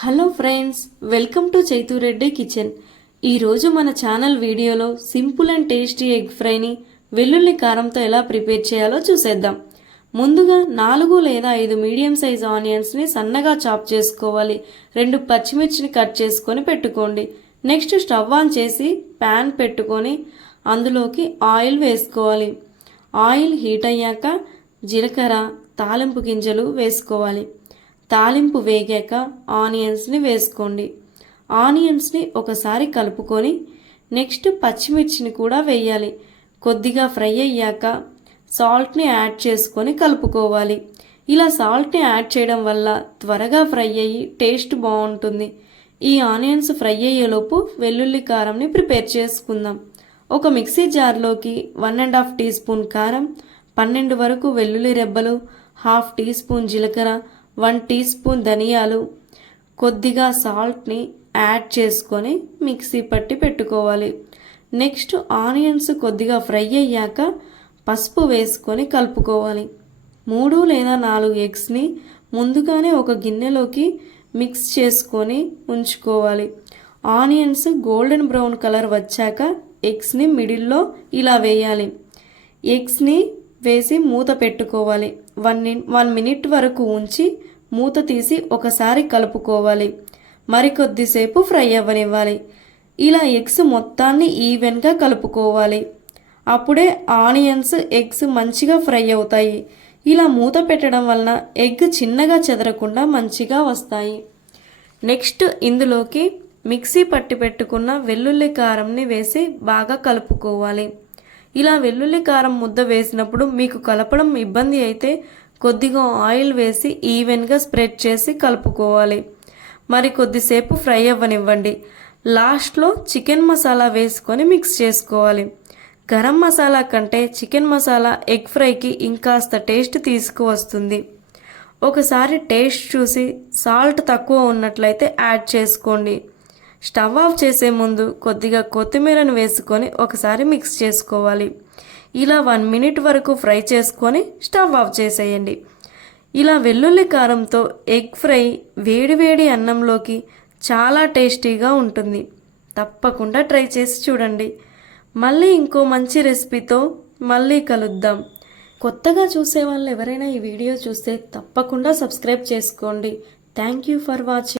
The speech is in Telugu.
Hello friends, welcome to Chaitu Reddy kitchen. ఈరోజు మన ఛానల్ వీడియోలో సింపుల్ అండ్ టేస్టీ ఎగ్ ఫ్రైని వెల్లుల్లి కారంతో ఎలా ప్రిపేర్ చేయాలో చూసేద్దాం. ముందుగా 4 లేదా 5 మీడియం సైజ్ ఆనియన్స్ని సన్నగా చాప్ చేసుకోవాలి. 2 పచ్చిమిర్చిని కట్ చేసుకొని పెట్టుకోండి. నెక్స్ట్ స్టవ్ ఆన్ చేసి ప్యాన్ పెట్టుకొని అందులోకి ఆయిల్ వేసుకోవాలి. ఆయిల్ హీట్ అయ్యాక జీలకర్ర, తాలింపు గింజలు వేసుకోవాలి. తాలింపు వేగాక ఆనియన్స్ని వేసుకోండి. ఆనియన్స్ని ఒకసారి కలుపుకొని నెక్స్ట్ పచ్చిమిర్చిని కూడా వేయాలి. కొద్దిగా ఫ్రై అయ్యాక సాల్ట్ని యాడ్ చేసుకొని కలుపుకోవాలి. ఇలా సాల్ట్ని యాడ్ చేయడం వల్ల త్వరగా ఫ్రై అయ్యి టేస్ట్ బాగుంటుంది. ఈ ఆనియన్స్ ఫ్రై అయ్యేలోపు వెల్లుల్లి కారంని ప్రిపేర్ చేసుకుందాం. ఒక మిక్సీ జార్లోకి 1.5 టీ స్పూన్ కారం, 12 వరకు వెల్లుల్లి రెబ్బలు, 1/2 టీ స్పూన్ జీలకర్ర, 1 టీ స్పూన్ ధనియాలు, కొద్దిగా సాల్ట్ని యాడ్ చేసుకొని మిక్సీ పట్టి పెట్టుకోవాలి. నెక్స్ట్ ఆనియన్స్ కొద్దిగా ఫ్రై అయ్యాక పసుపు వేసుకొని కలుపుకోవాలి. 3 లేదా 4 ఎగ్స్ని ముందుగానే ఒక గిన్నెలోకి మిక్స్ చేసుకొని ఉంచుకోవాలి. ఆనియన్స్ గోల్డెన్ బ్రౌన్ కలర్ వచ్చాక ఎగ్స్ని మిడిల్లో ఇలా వేయాలి. ఎగ్స్ని వేసి మూత పెట్టుకోవాలి. 1 మినిట్ వరకు ఉంచి మూత తీసి ఒకసారి కలుపుకోవాలి. మరికొద్దిసేపు ఫ్రై అవ్వనివ్వాలి. ఇలా ఎగ్స్ మొత్తాన్ని ఈవెన్గా కలుపుకోవాలి. అప్పుడే ఆనియన్స్, ఎగ్స్ మంచిగా ఫ్రై అవుతాయి. ఇలా మూత పెట్టడం వలన ఎగ్ చిన్నగా చెదరకుండా మంచిగా వస్తాయి. నెక్స్ట్ ఇందులోకి మిక్సీ పట్టి పెట్టుకున్న వెల్లుల్లి కారంని వేసి బాగా కలుపుకోవాలి. ఇలా వెల్లుల్లి కారం ముద్ద వేసినప్పుడు మీకు కలపడం ఇబ్బంది అయితే కొద్దిగా ఆయిల్ వేసి ఈవెన్గా స్ప్రెడ్ చేసి కలుపుకోవాలి. మరి కొద్దిసేపు ఫ్రై అవ్వనివ్వండి. లాస్ట్లో చికెన్ మసాలా వేసుకొని మిక్స్ చేసుకోవాలి. గరం మసాలా కంటే చికెన్ మసాలా ఎగ్ ఫ్రైకి ఇంకాస్త టేస్ట్ తీసుకువస్తుంది. ఒకసారి టేస్ట్ చూసి సాల్ట్ తక్కువ ఉన్నట్లయితే యాడ్ చేసుకోండి. స్టవ్ ఆఫ్ చేసే ముందు కొద్దిగా కొత్తిమీరను వేసుకొని ఒకసారి మిక్స్ చేసుకోవాలి. ఇలా 1 మినిట్ వరకు ఫ్రై చేసుకొని స్టవ్ ఆఫ్ చేసేయండి. ఇలా వెల్లుల్లి కారంతో ఎగ్ ఫ్రై వేడివేడి అన్నంలోకి చాలా టేస్టీగా ఉంటుంది. తప్పకుండా ట్రై చేసి చూడండి. మళ్ళీ ఇంకో మంచి రెసిపీతో మళ్ళీ కలుద్దాం. కొత్తగా చూసే వాళ్ళు ఎవరైనా ఈ వీడియో చూస్తే తప్పకుండా సబ్స్క్రైబ్ చేసుకోండి. Thank you for watching.